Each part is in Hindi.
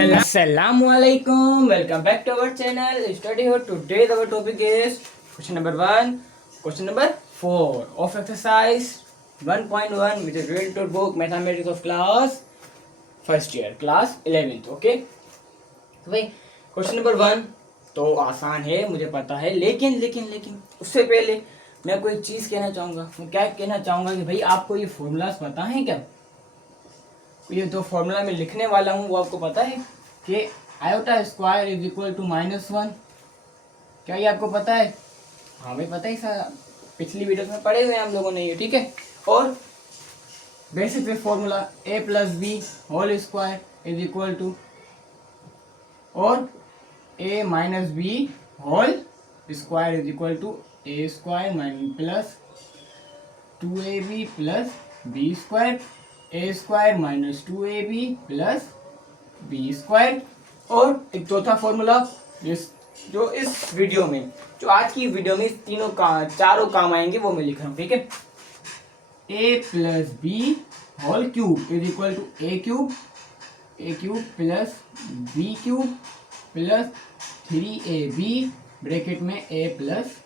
Assalamualaikum. Welcome back to our channel. Study here. Today our topic is question number 1, question number 4 of exercise 1.1 which is related to book mathematics of class first year, class 11th. Okay. तो भाई क्वेश्चन नंबर 1 तो आसान है मुझे पता है, लेकिन लेकिन लेकिन उससे पहले मैं कोई चीज़ कहना चाहूँगा। मैं क्या कहना चाहूँगा कि भाई आपको ये फॉर्मूलाज पता है क्या? ये जो फॉर्मूला मैं लिखने वाला हूँ वो आपको पता है कि iota square is equal to -1। क्या ये आपको पता है? हाँ भाई पता ही सारा, पिछली वीडियोस में पढ़े हुए हैं हम लोगों ने ये, ठीक है। और बेसिक पे formula a+b whole square is equal to और a-b whole square is equal to a square plus 2ab plus b square a square minus 2ab plus b square. और एक चौथा फॉर्मूला जो इस वीडियो में, जो आज की वीडियो में तीनों चारों काम आएंगे वो मैं लिख रहा हूँ, ठीक है। a+b whole cube is equal to a cube plus b cube plus 3ab bracket में a प्लस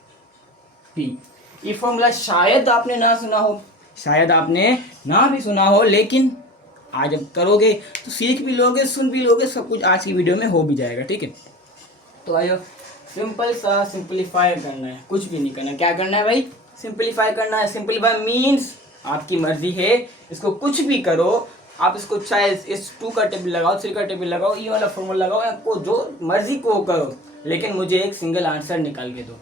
b। ये फॉर्मूला शायद आपने ना सुना हो, शायद आपने ना भी सुना हो, लेकिन आज जब करोगे तो सीख भी लोगे, सुन भी लोगे, सब कुछ आज की वीडियो में हो भी जाएगा, ठीक है। तो आइए सिंपल सा सिंपलीफाई करना है, कुछ भी नहीं करना। क्या करना है भाई? सिंपलीफाई करना है। सिंपलीफाई मीन्स आपकी मर्जी है, इसको कुछ भी करो आप। इसको चाहे इस 2 का टेबल लगाओ, 3 का टेबल लगाओ, ये वाला फॉर्मूला लगाओ, आपको जो मर्जी को करो, लेकिन मुझे एक सिंगल आंसर निकाल के दो।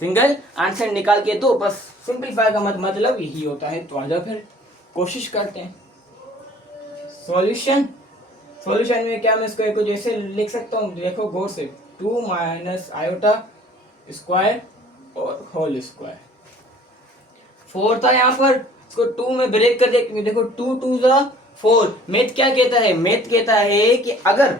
सिंगल आंसर निकाल के दो, बस। सिंपलीफाई का मतलब यही होता है। तो आजा फिर कोशिश करते हैं। सॉल्यूशन में क्या मैं इसको कुछ ऐसे लिख सकता हूँ, देखो गौर से। 2 माइनस आयोटा स्क्वायर और होल स्क्वायर। 4 था यहाँ पर, इसको 2 में ब्रेक कर दे। देखो 2 2 4। मैथ क्या कहता है? मैथ कहता है कि अगर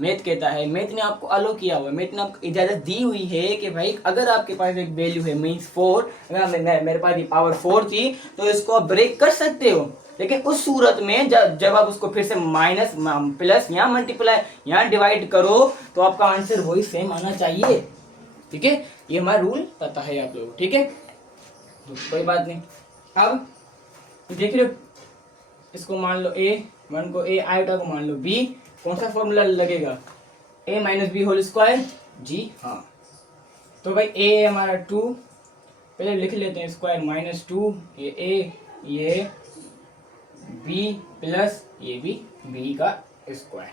मैथ ने आपको अलो किया हुआ है, मैथ ने आपको इजाजत दी हुई है कि भाई अगर आपके पास एक वैल्यू है मीन्स 4, मेरे पास ये पावर 4 थी, तो इसको आप ब्रेक कर सकते हो। लेकिन उस सूरत में जब आप उसको फिर से माइनस प्लस या मल्टीप्लाई या डिवाइड करो तो आपका आंसर वही सेम आना चाहिए, ठीक है। ये हमारा रूल पता है आप लोग, ठीक है। तो कोई बात नहीं। अब देख रहे हो, इसको मान लो a1 को a, आयोटा को मान लो b। कौन सा फॉर्मूला लगेगा? a-b whole square. जी हाँ। तो भाई a है हमारा 2, पहले लिख लेते हैं स्क्वायर -2, ये a, ये b प्लस ये भी b का स्क्वायर।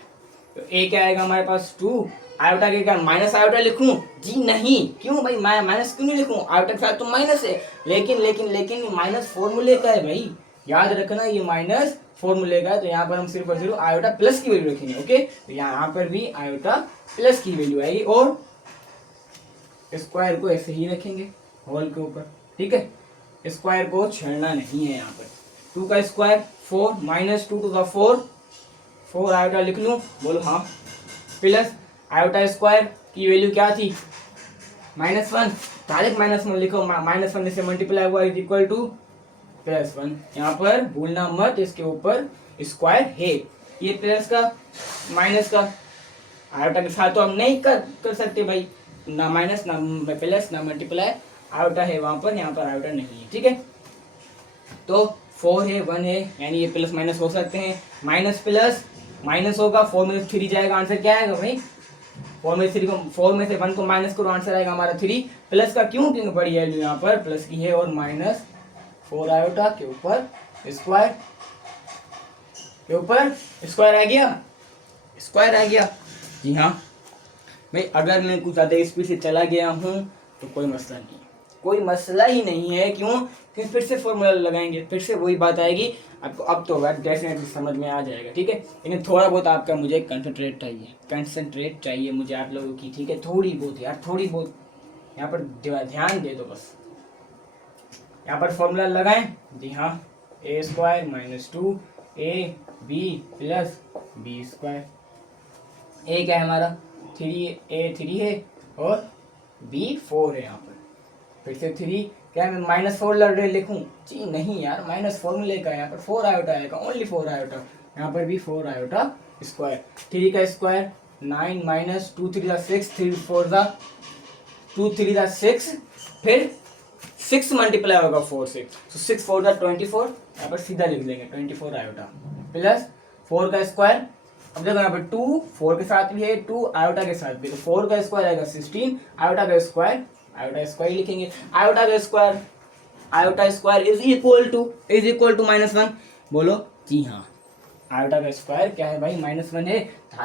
तो a क्या आएगा हमारे पास 2, आयोटा के क्या माइनस आयोटा लिखूं? जी नहीं। क्यों भाई माइनस क्यों नहीं लिखूं? आयोटा के साथ तो माइनस है, लेकिन माइनस फॉर्मूले का है भाई, याद रखना। ये माइनस फॉर्मूले का है, तो यहाँ पर हम सिर्फ और सिर्फ आयोटा प्लस की वैल्यू रखेंगे, ओके। तो यहाँ पर भी आयोटा प्लस की वैल्यू आएगी और स्क्वायर को ऐसे ही रखेंगे होल के ऊपर, ठीक है। स्क्वायर को छेड़ना नहीं है। यहाँ पर 2 का square 4 minus 2 to the 4 iota लिख लूँ? बोलो हाँ। प्लस आयोटा स्क्वायर की वैल्यू क्या थी? -1, डायरेक्ट -1 लिखो। -1 से मल्टीप्लाई हुआ इज इक्वल टू +1। यहाँ पर भूलना मत, इसके ऊपर स्क्वायर है। ये प्लस का माइनस का आयोटा के साथ तो हम नहीं कर सकते भाई, ना माइनस ना प्लस ना मल्टीप्लाई। आयोटा है वहां पर, यहाँ पर आयोटा नहीं है, ठीक है। तो 4 है 1 है, यानी ये प्लस माइनस हो सकते हैं। माइनस प्लस माइनस होगा, 4 में 3 जाएगा, आंसर क्या आएगा भाई? 4 में से 1 को माइनस करो, आंसर आएगा हमारा 3। प्लस का क्यों? क्योंकि बड़ी वैल्यू यहाँ पर प्लस की है, और -4 आयोटा के ऊपर स्क्वायर, के ऊपर स्क्वायर आ गया। जी हाँ भाई, अगर मैं कुछ ज़्यादा स्पीड से चला गया हूँ तो कोई मसला नहीं है, कोई मसला ही नहीं है। क्यों? क्योंकि फिर से फॉर्मूला लगाएंगे, फिर से वही बात आएगी आपको। अब तो डेफिनेटली समझ में आ जाएगा, ठीक है। लेकिन थोड़ा बहुत आपका मुझे कंसंट्रेट चाहिए मुझे आप लोगों की, ठीक है। थोड़ी बहुत यार, थोड़ी बहुत यहाँ पर ध्यान दे दो बस। यहाँ पर फॉर्मूला लगाएं। जी हाँ, a square -2 ab plus b square. a क्या है हमारा? 3 है और b 4 है। यहाँ पर फिर से 3 क्या मैं -4 लिखूं? जी नहीं यार, माइनस फॉर्मूले का, यहाँ पर 4 आयोटा आएगा, ओनली 4 आयोटा। यहाँ पर भी 4 आयोटा स्क्वायर। 3 का स्क्वायर 9 माइनस 2 3 6, 3 4 2 3 6, फिर 6 मल्टीप्लाई होगा 4 से, तो 6 4 24, यहाँ पर सीधा लिख देंगे 24 आयोटा प्लस 4 का स्क्वायर। अब देखो यहाँ पर 2 4 के साथ भी है, 2 आयोटा के साथ भी, तो 4 का स्क्वायर आएगा 16, आयोटा का स्क्वायर लिखेंगे। Iota square is equal to -1। बोलो जी हाँ, आयोटा का स्क्वायर क्या है भाई, -1 है,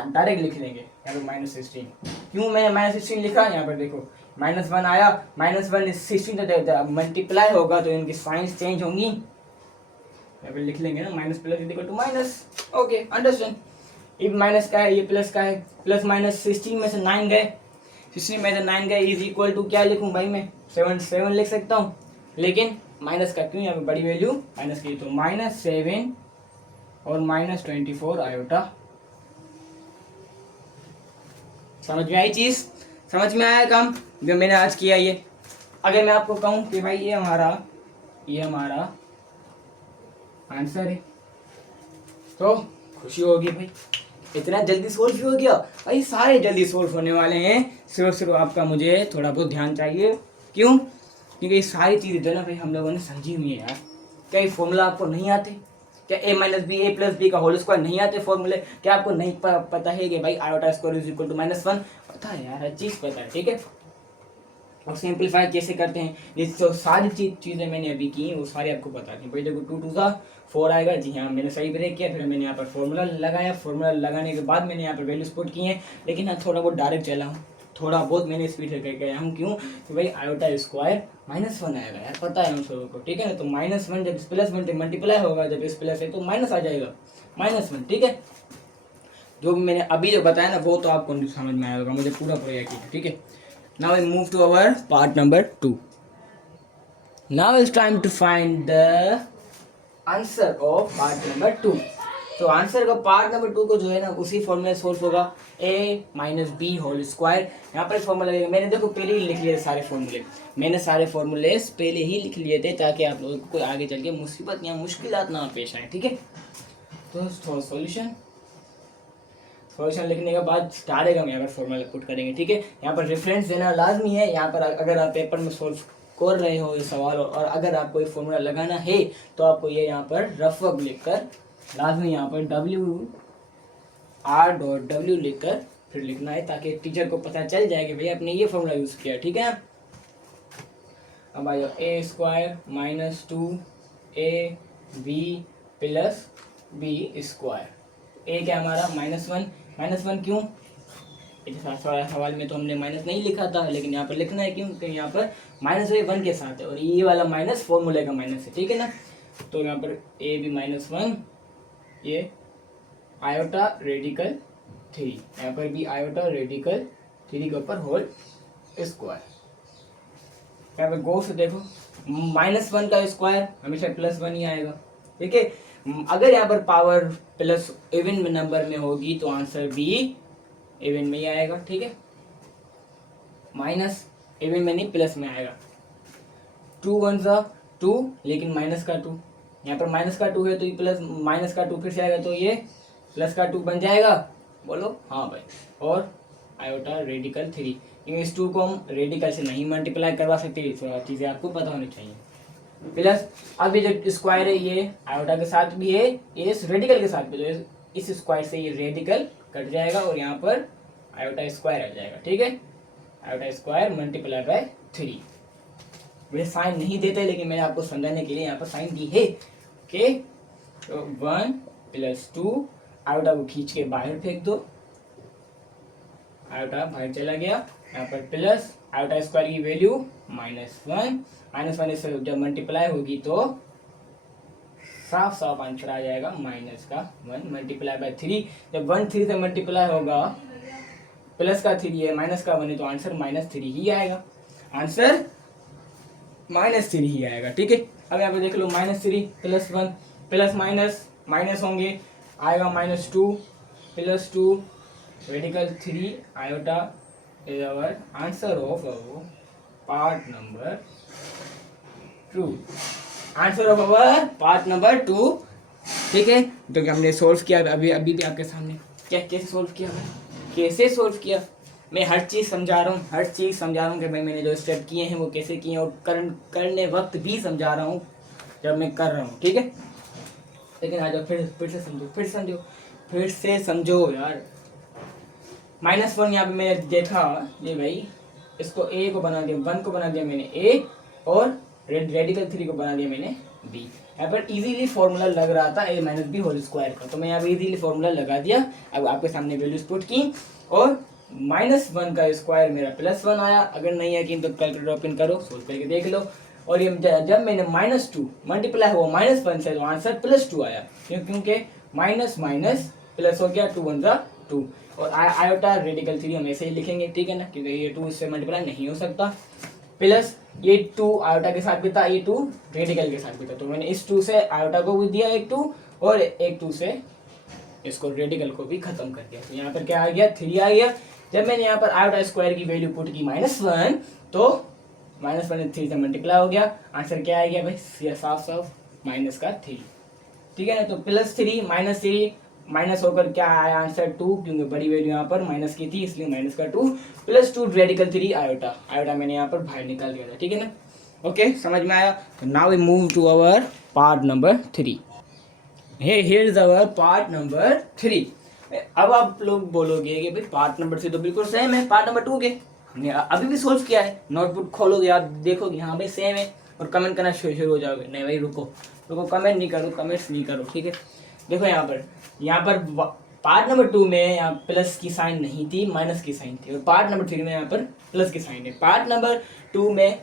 डायरेक्ट लिख लेंगे यहाँ पर -16। क्यों मैंने -16 लिखा, यहाँ पर देखो -1 आया, -1 16 तो मल्टीप्लाई होगा तो इनकी साइंस चेंज होंगी, यहाँ पर लिख लेंगे ना minus plus is equal to minus. Okay understand. ये माइनस का है, ये प्लस का है, प्लस माइनस 16 में से 9 गए, 16 में से 9 गए इज इक्वल टू क्या लिखूं भाई मैं, 7 लिख सकता हूँ, लेकिन माइनस का क्यों, यहाँ पे बड़ी वैल्यू माइनस की, तो -7 और -24 आयोटा। समझ में आई चीज, समझ में आया काम जो मैंने आज किया ये। अगर मैं आपको कहूँ कि भाई ये हमारा आंसर है तो खुशी होगी भाई, इतना जल्दी सोल्व हो गया भाई, सारे जल्दी सोल्व होने वाले हैं, सिर्फ आपका मुझे थोड़ा बहुत ध्यान चाहिए। क्यों, क्योंकि ये सारी चीज़ें जो ना भाई हम लोगों ने समझी हुई है यार। क्या ये फॉर्मूला आपको नहीं आते, क्या a - b a + b का होल स्क्वायर नहीं आते फॉर्मूले, क्या आपको नहीं पता है कि भाई iota square is equal to -1, पता है यार, हर चीज़ पता है, ठीक है। और सिंपलीफाई कैसे करते हैं, ये जो सारी चीज़ें मैंने अभी की वो सारी आपको बता दी। भाई देखो 2 2 सा 4 आएगा, जी हाँ मैंने सही ब्रेक किया, फिर मैंने यहाँ पर फॉर्मूला लगाया, फॉर्मूला लगाने के बाद मैंने यहाँ पर वैल्यूज पुट की हैं, लेकिन हाँ थोड़ा बहुत डायरेक्ट चला हूँ, थोड़ा बहुत मैंने स्पीड से करके आया हूँ। क्यों कि भाई आयोटा स्क्वायर -1 आएगा यार, पता है हम सबको को, ठीक है ना। तो -1 जब +1 मल्टीप्लाई होगा, जब इस प्लस है तो माइनस आ जाएगा, -1, ठीक है। जो भी मैंने अभी जो बताया ना वो तो आपको समझ में आएगा, मुझे पूरा यकीन है, ठीक है। Now we move to our part number 2. Now it's time to find the answer of part number 2. तो आंसर का पार्ट नंबर 2 को जो है ना उसी फॉर्मूले सोल्व होगा, a - b होल स्क्वायर। यहाँ पर फॉर्मूला लगेगा, मैंने देखो पहले ही लिख लिए सारे फॉर्मूले, मैंने सारे फॉर्मूले पहले ही लिख लिए थे ताकि आप लोगों को आगे चल के मुसीबत या मुश्किलात ना पेश आए, ठीक है। तो सॉल्यूशन लिखने के बाद डायरेक्ट हम यहाँ पर फॉर्मूला पुट करेंगे, ठीक है। यहाँ पर रेफरेंस देना लाजमी है, यहाँ पर अगर आप पेपर में सोल्व कर रहे हो ये सवाल और अगर आपको ये फॉर्मूला लगाना है तो आपको ये यहाँ पर रफ वर्क लिखकर लाजमी यहाँ पर WR.W लिखकर फिर लिखना है, ताकि टीचर को पता चल जाए कि भाई आपने ये फॉर्मूला यूज़ किया, ठीक है। अब आ जाओ a² - 2ab + b²। a क्या हमारा -1 क्यों, सवाल में तो हमने माइनस नहीं लिखा था, लेकिन यहाँ पर लिखना है क्यों, क्योंकि यहाँ पर -1 के साथ है और ये वाला माइनस फॉर्मूले का माइनस है, ठीक है ना। तो यहाँ पर a भी -1, ये आयोटा रेडिकल 3, यहाँ पर भी आयोटा रेडिकल 3 के ऊपर होल स्क्वायर। यहाँ पर गौर से देखो -1 का स्क्वायर हमेशा +1 ही आएगा, ठीक है। अगर यहाँ पर पावर प्लस इवन नंबर में होगी तो आंसर भी इवन में ही आएगा, ठीक है। माइनस इवन में नहीं प्लस में आएगा, 2 1 2, लेकिन माइनस का 2, यहाँ पर माइनस का 2 है तो ये प्लस माइनस का 2 फिर से आएगा तो ये प्लस का 2 बन जाएगा, बोलो हाँ भाई। और आयोटा रेडिकल 3, इस 2 को हम रेडिकल से नहीं मल्टीप्लाई करवा सकते, चीज़ें आपको पता होनी चाहिए। प्लस अब ये जो स्क्वायर है ये आयोटा के साथ भी है, ये इस रेडिकल के साथ भी, तो इस स्क्वायर से ये रेडिकल कट जाएगा और यहाँ पर आयोटा स्क्वायर आ जाएगा, ठीक है। आयोटा स्क्वायर मल्टीप्लाई बाय 3, वे साइन नहीं देते लेकिन मैंने आपको समझाने के लिए यहाँ पर साइन दी है, ओके। तो 1 + 2, आयोटा को खींच के बाहर फेंक दो, आयोटा बाहर चला गया, यहाँ पर प्लस आयोटा स्क्वायर की वैल्यू -1 इससे जब मल्टीप्लाई होगी तो साफ साफ आंसर आ जाएगा -1 मल्टीप्लाई बाय 3। जब 1 3 से मल्टीप्लाई होगा, प्लस का 3 है माइनस का 1 है तो आंसर -3 ही आएगा, आंसर -3 ही आएगा, ठीक है। अब यहाँ पे देख लो -3 +1 प्लस माइनस होंगे, आएगा -2 + 2 radical 3 iota is our answer of our part number 2. Answer of our part number 2 ठीक है, तो कि हमने सोल्व किया अभी अभी भी आपके सामने। क्या कैसे सोल्व किया मैं, कैसे सोल्व किया, मैं हर चीज़ समझा रहा हूँ, हर चीज़ समझा रहा हूँ कि भाई मैंने जो स्टेप किए हैं वो कैसे किए हैं, और करने वक्त भी समझा रहा हूँ जब मैं कर रहा हूँ। ठीक है, लेकिन आ जाओ फिर से समझो, फिर से समझो यार। -1 यहाँ पे मैंने देखा, ये भाई इसको ए को बना दिया, 1 को बना दिया मैंने ए, और रेडिकल 3 को बना दिया मैंने बी। यहाँ पर इजीली फॉर्मूला लग रहा था a minus B whole square का, तो मैं यहाँ पे इजीली फॉर्मूला लगा दिया। अब आपके सामने वैल्यूज पुट की, और -1 का स्क्वायर मेरा +1 आया। अगर नहीं है कि तो कैलकुलेटर ओपन करो, सोल्व करके देख लो। और ये जब मैंने -2 मल्टीप्लाई हुआ -1 से, तो आंसर +2 आया, क्योंकि माइनस माइनस प्लस हो गया, 2 1 जा 2। और आयोटा रेडिकल 3 हम ऐसे ही लिखेंगे, ठीक है ना, क्योंकि ये 2 इससे मल्टीप्लाई नहीं हो सकता। प्लस ये 2 आयोटा के साथ भी था, ये 2 रेडिकल के साथ भी था, तो मैंने इस 2 से आयोटा को भी दिया एक 2, और एक 2 से इसको रेडिकल को भी खत्म कर दिया। तो यहाँ पर क्या आ गया, 3 आ गया। जब मैंने यहाँ पर आयोटा स्क्वायर की वैल्यू पुट की -1, तो -1 3 से मल्टीप्लाई हो गया, आंसर क्या आ गया भाई, साफ साफ -3। ठीक है ना, तो +3 -3 माइनस होकर क्या आया आंसर 2, क्योंकि बड़ी वैल्यू यहाँ पर माइनस की थी, इसलिए माइनस का 2, +2 रेडिकल 3 आयोटा, आयोटा मैंने यहाँ पर बाहर निकाल दिया था। ठीक है ना, ओके, समझ में आया। तो now we move to our part number 3। Here is our part number 3। अब आप लोग बोलोगे कि भाई पार्ट नंबर 3 तो बिल्कुल सेम है पार्ट नंबर 2 के, हमने अभी भी सोल्व किया है। नोटबुक खोलोगे आप देखोगे, हाँ भाई सेम है, और कमेंट करना शुरू हो जाओगे, नहीं भाई रुको, कमेंट नहीं करो, कमेंट्स नहीं करो। ठीक है, देखो यहाँ पर पार्ट नंबर 2 में यहाँ प्लस की साइन नहीं थी, माइनस की साइन थी, और पार्ट नंबर 3 में यहाँ पर प्लस की साइन है। पार्ट नंबर 2 में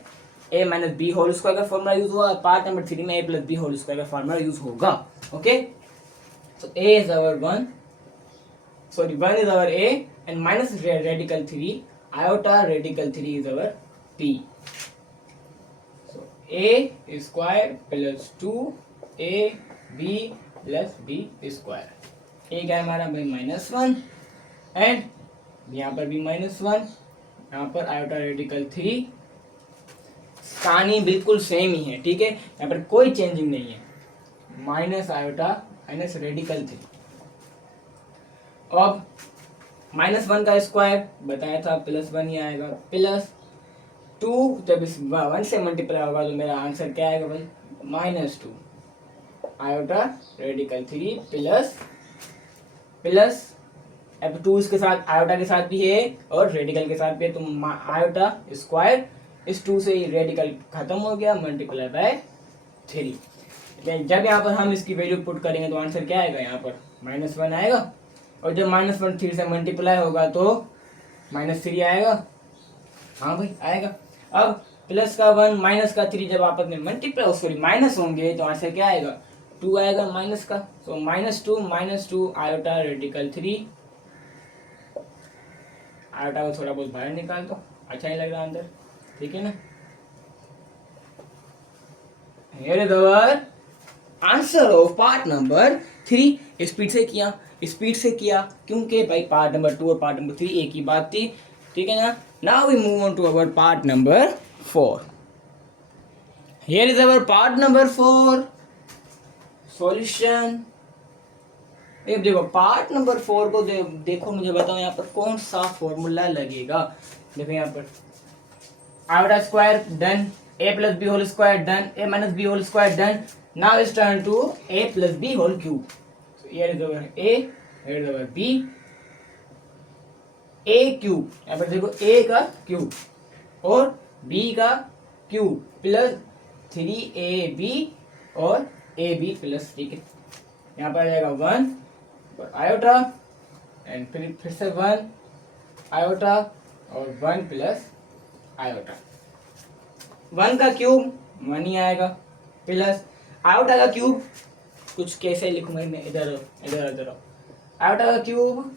a minus B whole square का फॉर्मूला यूज हुआ, पार्ट नंबर 3 में a plus B whole square का फॉर्मूला यूज होगा। Okay, so a is our 1 is our a, and minus radical 3 iota radical 3 is our b. So a square plus 2ab plus b square, a क्या है हमारा भाई -1, एंड यहाँ पर भी -1, यहाँ पर आयोटा रेडिकल 3, कहानी बिल्कुल सेम ही है। ठीक है, यहाँ पर कोई चेंजिंग नहीं है, माइनस आयोटा माइनस रेडिकल 3। अब -1 का स्क्वायर बताया था +1 ही आएगा, +2 जब इस 1 से मल्टीप्लाई होगा तो मेरा आंसर क्या आएगा भाई, -2 आयोटा रेडिकल 3 प्लस अब 2 इसके साथ आयोटा के साथ भी है और रेडिकल के साथ भी है, तो आयोटा स्क्वायर, इस 2 से रेडिकल खत्म हो गया, मल्टीप्लाई बाय 3। जब यहाँ पर हम इसकी वैल्यू पुट करेंगे तो आंसर क्या आएगा, यहाँ पर -1 आएगा, और जब -1 3 से मल्टीप्लाई होगा तो -3 आएगा। हाँ भाई आएगा। अब प्लस का 1 माइनस का 3 जब आपस में मल्टीप्लाई माइनस होंगे तो आंसर क्या आएगा, 2 आएगा माइनस का। सो -2 आयोटा रेडिकल 3, आयोटा को थोड़ा बहुत बाहर निकाल दो, अच्छा नहीं लग रहा अंदर, ठीक है ना। Here is our answer of part number 3। Speed से किया क्योंकि भाई पार्ट नंबर 2 और पार्ट नंबर 3 एक ही बात थी, ठीक है ना। Now we move on to our part number 4। Here is our part number 4 solution. देखो पार्ट नंबर 4 को देखो, मुझे बताओ यहाँ पर कौन सा फॉर्मूला लगेगा। देखो यहाँ पर iota square done, a plus b whole square done, a minus b whole square done. Now it's turn to a plus b whole cube. So here is our a, here is our b, a cube, यहाँ पर देखो a का क्यूब और b का क्यूब प्लस 3ab और ab प्लस, ठीक है। यहाँ पर आ जाएगा 1 आयोटा एंड फिर से 1 आयोटा और 1 प्लस आयोटा। 1 का क्यूब 1 ही आएगा प्लस आयोटा का क्यूब, कुछ कैसे लिखूंगा मैं, इधर आयोटा का क्यूब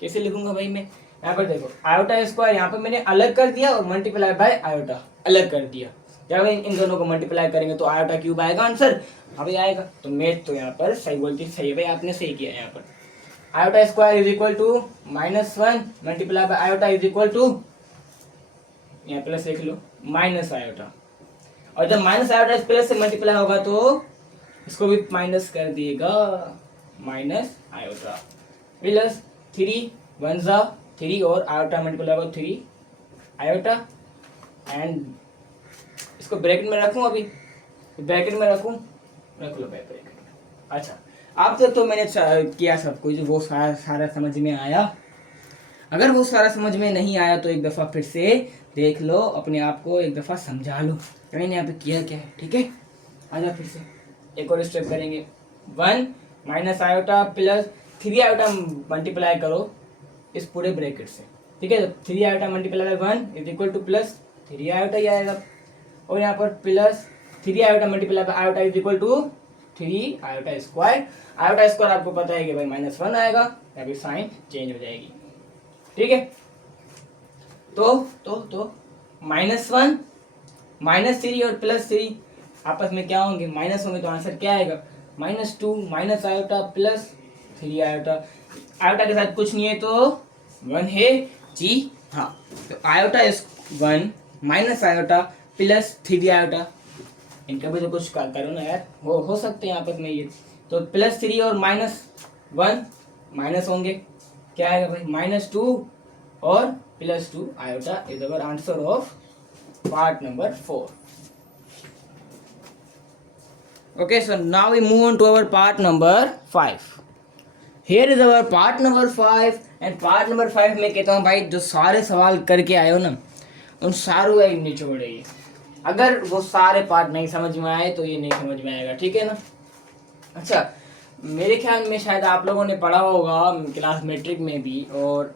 कैसे लिखूंगा भाई मैं, यहाँ पर देखो आयोटा स्क्वायर यहाँ पर मैंने अलग कर दिया और मल्टीप्लाई बाय आयोटा अलग कर दिया। जब इन दोनों को मल्टीप्लाई करेंगे तो आयोटा क्यूब आएगा आंसर, अभी आएगा। तो मैथ तो यहाँ पर सही बोलती, सही है भाई, आपने सही किया। यहाँ पर iota square is equal to -1 multiply by iota is equal to, यहाँ प्लस लिख लो, माइनस आयोटा, और जब माइनस आयोटा प्लस से मल्टीप्लाई होगा तो इसको भी माइनस कर दिएगा, माइनस आयोटा प्लस 3 1 जा 3 और आयोटा मल्टीप्लाई होगा 3 आयोटा एंड इसको ब्रैकेट में रखूं, अभी ब्रैकेट में रखूं, रख लो भाई ब्रैकेट में। अच्छा अब तक तो मैंने किया सब कुछ, वो सारा समझ में आया। अगर वो सारा समझ में नहीं आया तो एक दफ़ा फिर से देख लो, अपने आप को एक दफ़ा समझा लो मैंने यहाँ पे किया क्या है, ठीक है। आजा फिर से एक और स्टेप करेंगे। 1 minus iota plus 3 iota multiply करो इस पूरे ब्रैकेट से, ठीक है। 3 iota multiply 1 is equal to plus 3 iota ही आएगा, और यहाँ पर plus 3 iota multiply iota is equal to 3 iota square. Iota square आपको पता है कि भाई -1 आएगा, यहाँ पे साइन चेंज हो जाएगी, ठीक है। तो -1 -3 और +3 आपस में क्या होंगे, माइनस होंगे, तो आंसर क्या आएगा -2 minus iota plus 3 iota. Iota के साथ कुछ नहीं है तो 1 है जी हाँ। तो iota is 1 minus iota plus 3 iota, इनका भी तो कुछ करो ना यार, हो सकते हैं आपस में ये। तो +3 और -1 माइनस होंगे, क्या आएगा भाई -2 और +2 iota is our answer of part number 4। Okay, so now we move on to our part number 5. Here is our part number 5 and part number 5 में कहता हूँ भाई जो सारे सवाल करके आए हो ना उन सारों का एक निचोड़िए। अगर वो सारे पार्ट नहीं समझ में आए तो ये नहीं समझ में आएगा, ठीक है ना। अच्छा मेरे ख्याल में शायद आप लोगों ने पढ़ा होगा क्लास मैट्रिक में भी, और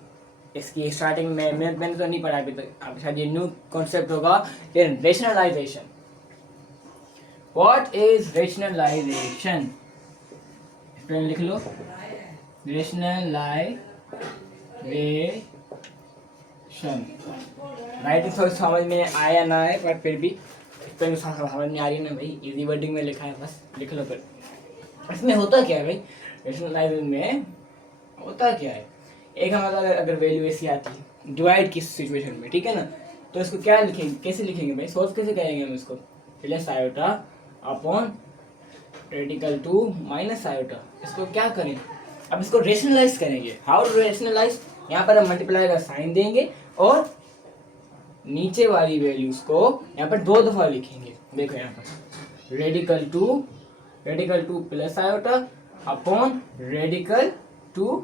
इसकी स्टार्टिंग में मैंने तो नहीं पढ़ा अभी तक, अब शायद ये न्यू कॉन्सेप्ट होगा, rationalization. What is rationalization? Spelling लिख लो, रेशनलाइजेशन। राइटिंग थोड़ी समझ में आया ना है पर फिर भी स्पेलिंग समझ में आ रही है ना भाई, इजी वर्डिंग में लिखा है, बस लिख लो फिर। इसमें होता क्या है भाई, रेशनलाइजेशन में होता क्या है, एक हमारा अगर वैल्यू ऐसी आती है डिवाइड की सिचुएशन में, ठीक है ना, तो इसको क्या लिखेंगे, कैसे लिखेंगे भाई, सोल्व कैसे करेंगे हम इसको, plus iota upon radical 2 minus iota. इसको क्या करें, अब इसको रेशनलाइज करेंगे। हाउ टू रेशनलाइज, यहाँ पर हम मल्टीप्लाई का साइन देंगे और नीचे वाली वैल्यूज को यहाँ पर 2 दफा लिखेंगे। देखो यहाँ पर radical 2 plus iota upon radical 2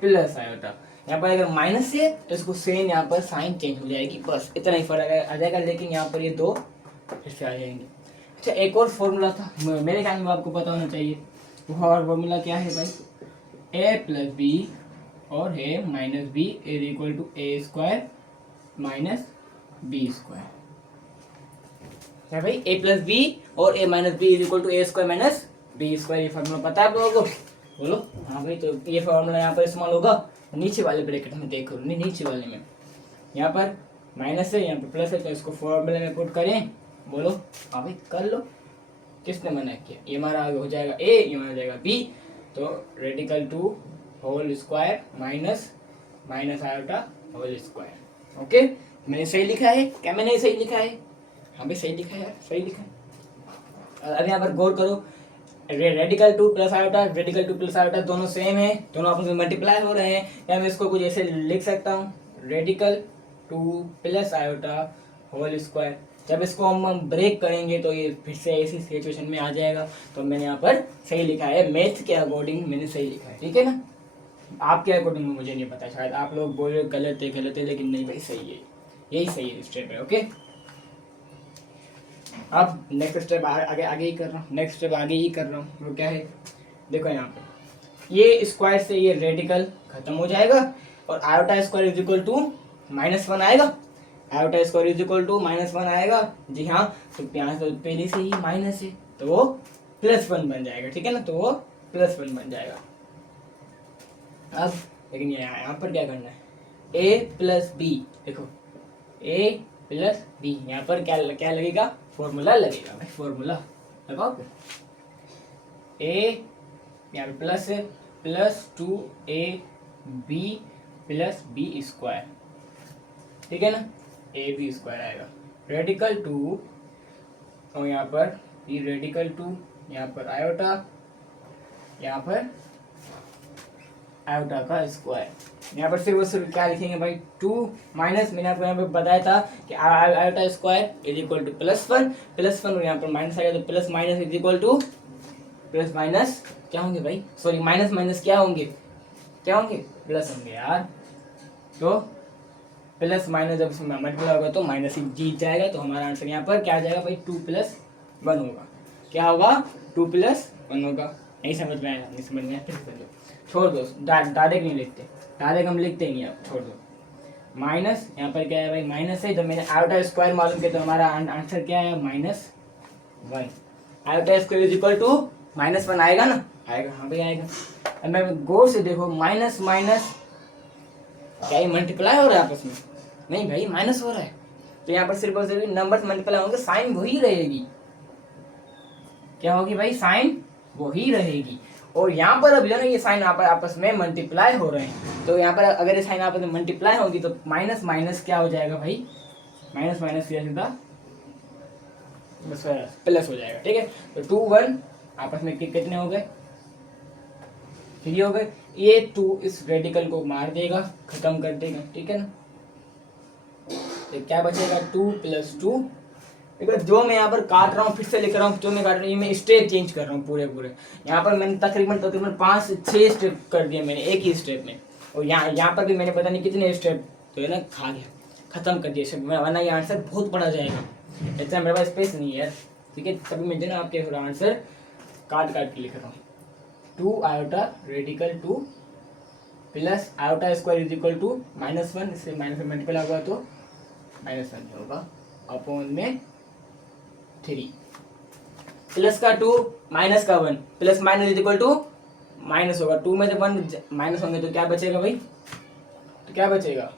plus iota. यहाँ पर अगर माइनस है तो इसको सेम यहाँ पर साइन चेंज हो जाएगी, बस इतना ही फर्क आ जाएगा, लेकिन यहाँ पर ये 2 फिर से आ जाएंगे। अच्छा एक और फॉर्मूला था मेरे ख्याल में आपको पता होना चाहिए, वो फॉर्मूला क्या है भाई, a प्लस बी और है minus B is equal to A square minus B square है भाई। a प्लस बी और a minus B is equal to A square minus B square, ये फॉर्मूला पता है आप लोगों को, बोलो हाँ भाई। तो ये फॉर्मूला यहाँ पर इस्तेमाल होगा नीचे वाले ब्रैकेट में, देखो नीचे वाले में यहाँ पर माइनस है यहाँ पर प्लस है, तो इसको फॉर्मूले में पुट करें, बोलो हाँ भाई कर लो। किसने मना किया, ये हमारा आगे हो जाएगा a, ये हमारा जाएगा b, तो radical 2 whole square minus minus iota whole square. Okay मैंने सही लिखा है क्या, मैंने सही लिखा है, हाँ भाई सही लिखा है यार, सही लिखा है। अब यहाँ पर गौर करो, radical 2 plus iota, radical 2 plus iota दोनों सेम है, दोनों आपस में मल्टीप्लाई हो रहे हैं, या मैं इसको कुछ ऐसे लिख सकता हूँ, radical 2 plus iota whole square. जब इसको हम ब्रेक करेंगे तो ये फिर से ऐसी सिचुएशन में आ जाएगा, तो मैंने यहाँ पर सही लिखा है, मैथ के अकॉर्डिंग मैंने सही लिखा है, ठीक है ना। आपके अकॉर्डिंग मुझे नहीं पता, शायद आप लोग बोल रहे गलत है, लेकिन नहीं भाई सही है, यही सही है स्टेप है। ओके अब नेक्स्ट स्टेप आगे ही कर रहा हूँ, नेक्स्ट स्टेप आगे ही कर रहा हूँ, वो क्या है देखो यहाँ पे, ये स्क्वायर से ये रेडिकल खत्म हो जाएगा और iota square is equal to -1 आएगा, iota square is equal to -1 आएगा, जी हाँ। तो यहाँ तो पहले से ही माइनस है तो वो +1 बन जाएगा, ठीक है ना, तो वो +1 बन जाएगा। अब लेकिन यहाँ पर क्या करना है, a प्लस बी, देखो a प्लस बी, यहाँ पर क्या लगेगा, फॉर्मूला लगेगा भाई, फॉर्मूला लगाओ। a यहाँ पे प्लस है, plus 2ab plus B square, ठीक है ना, ए बी स्क्वायर आएगा, रेडिकल 2 और यहाँ पर ये रेडिकल 2 यहाँ पर आयोटा, यहाँ पर आयोटा का स्क्वायर। यहाँ पर सिर्फ और सिर्फ क्या लिखेंगे भाई, 2 माइनस, मैंने आपको यहाँ पे बताया था कि iota square is equal to +1 +1, और यहाँ पर माइनस आ गया तो plus minus is equal to plus minus क्या होंगे भाई, सॉरी माइनस माइनस क्या होंगे, क्या होंगे, प्लस होंगे यार। तो प्लस माइनस जब इसमें मल्टीप्लाई होगा तो माइनस ही जीत जाएगा, तो हमारा आंसर यहाँ पर क्या आ जाएगा भाई, 2 + 1 होगा। क्या होगा, 2 + 1 होगा। नहीं समझ में आया, नहीं समझ में आया फिर से छोड़ दो, डायरेक्ट नहीं लिखते, डायरेक्ट हम लिखते ही नहीं, आप छोड़ दो। माइनस यहाँ पर क्या है भाई, माइनस है, जब मैंने आयोटा स्क्वायर मालूम किया तो हमारा आंसर क्या है, -1। Iota square is equal to -1 आएगा ना, आएगा, हाँ भाई आएगा। अब मैं गौर से देखो, माइनस माइनस क्या ये मल्टीप्लाई हो रहा है आपस में, नहीं भाई माइनस हो रहा है, तो यहाँ पर सिर्फ और सिर्फ नंबर मल्टीप्लाई होंगे, साइन वही रहेगी, क्या होगी भाई, साइन वही रहेगी। और यहाँ पर अब जो ना ये साइन आपस में मल्टीप्लाई हो रहे हैं, तो यहाँ पर अगर ये साइन आपस में मल्टीप्लाई होगी तो माइनस माइनस क्या हो जाएगा भाई, माइनस माइनस सीधा प्लस हो जाएगा, ठीक है। तो 2 1 आपस में कितने हो गए, 3 हो गए। ये 2 इस रेडिकल को मार देगा, खत्म कर देगा, ठीक है ना। तो क्या बचेगा, 2 + 2। देखो जो मैं यहाँ पर काट रहा हूँ, फिर से लिख रहा हूँ, जो मैं काट रहा हूँ ये मैं स्टेप चेंज कर रहा हूँ पूरे। यहाँ पर मैंने तकरीबन 5 से 6 स्टेप कर दिए मैंने एक ही स्टेप में, और यहाँ पर भी मैंने पता नहीं कितने स्टेप तो है ना खा गया, खत्म कर दिया, वरना ये आंसर बहुत बड़ा जाएगा, इतना मेरे पास स्पेस नहीं है यार, ठीक है। तभी मैं जो ना आपके आंसर काट के लिख रहा हूँ। 2 iota radical 2 plus iota square is equal to -1, इससे माइनस में मल्टीप्लाई होगा तो -1 होगा अपॉन में 3, प्लस का 2 माइनस का 1, plus minus is equal to minus होगा, 2 में जब 1 माइनस होंगे तो क्या बचेगा भाई, तो क्या बचेगा,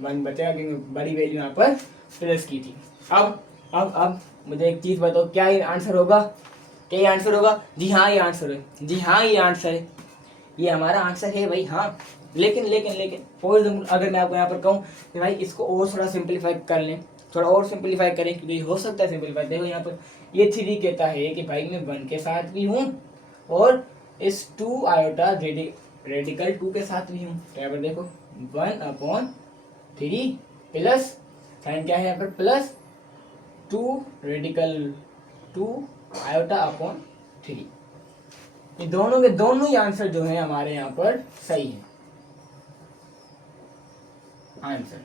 1 बचेगा, क्योंकि बड़ी वैल्यू यहाँ पर प्लस की थी। अब मुझे एक चीज बताओ, क्या ये आंसर होगा, क्या ये आंसर होगा, जी हाँ ये आंसर है, जी हाँ ये आंसर है, ये हमारा आंसर है भाई, हाँ। लेकिन फॉर एग्जाम्पल अगर मैं आपको यहाँ पर कहूँ कि भाई इसको और थोड़ा सिंपलीफाई कर लें, थोड़ा और सिंपलीफाई करें, क्योंकि हो सकता है सिंपलीफाई, देखो यहाँ पर ये 3 कहता है कि भाई मैं 1 के साथ भी हूँ और इस 2 आयोटा रेडिकल 2 के साथ भी हूँ, तो यहाँ पर देखो 1/3 प्लस साइन क्या है यहाँ पर प्लस 2 रेडिकल 2 आयोटा अपॉन 3, ये दोनों के दोनों ही आंसर जो है हमारे यहाँ पर सही है, आंसर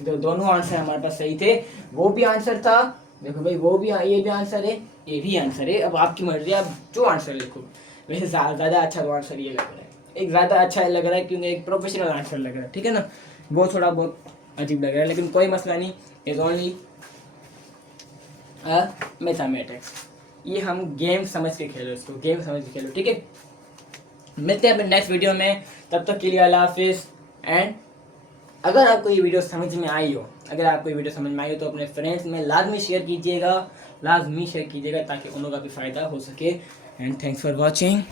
जो दोनों आंसर हमारे पास सही थे, वो भी आंसर था, देखो भाई वो भी, ये भी आंसर है, ये भी आंसर है। अब आपकी मर्जी, आप जो आंसर लिखो, वैसे ज़्यादा अच्छा तो आंसर ये लग रहा है, एक ज़्यादा अच्छा लग रहा है क्योंकि एक प्रोफेशनल आंसर लग रहा है, ठीक है ना, वो थोड़ा बहुत अजीब लग रहा है, लेकिन कोई मसला नहीं, इज ओनली मैथमेटिक्स, ये हम गेम समझ के खेलो, इसको गेम समझ के खेलो, ठीक है। मिलते हैं अपने नेक्स्ट वीडियो में, तब तक के लिए अल्लाह हाफिज़। एंड अगर आपको ये वीडियो समझ में आई हो, तो अपने फ्रेंड्स में लाजमी शेयर कीजिएगा, ताकि उन लोगों का भी फ़ायदा हो सके। And thanks for watching.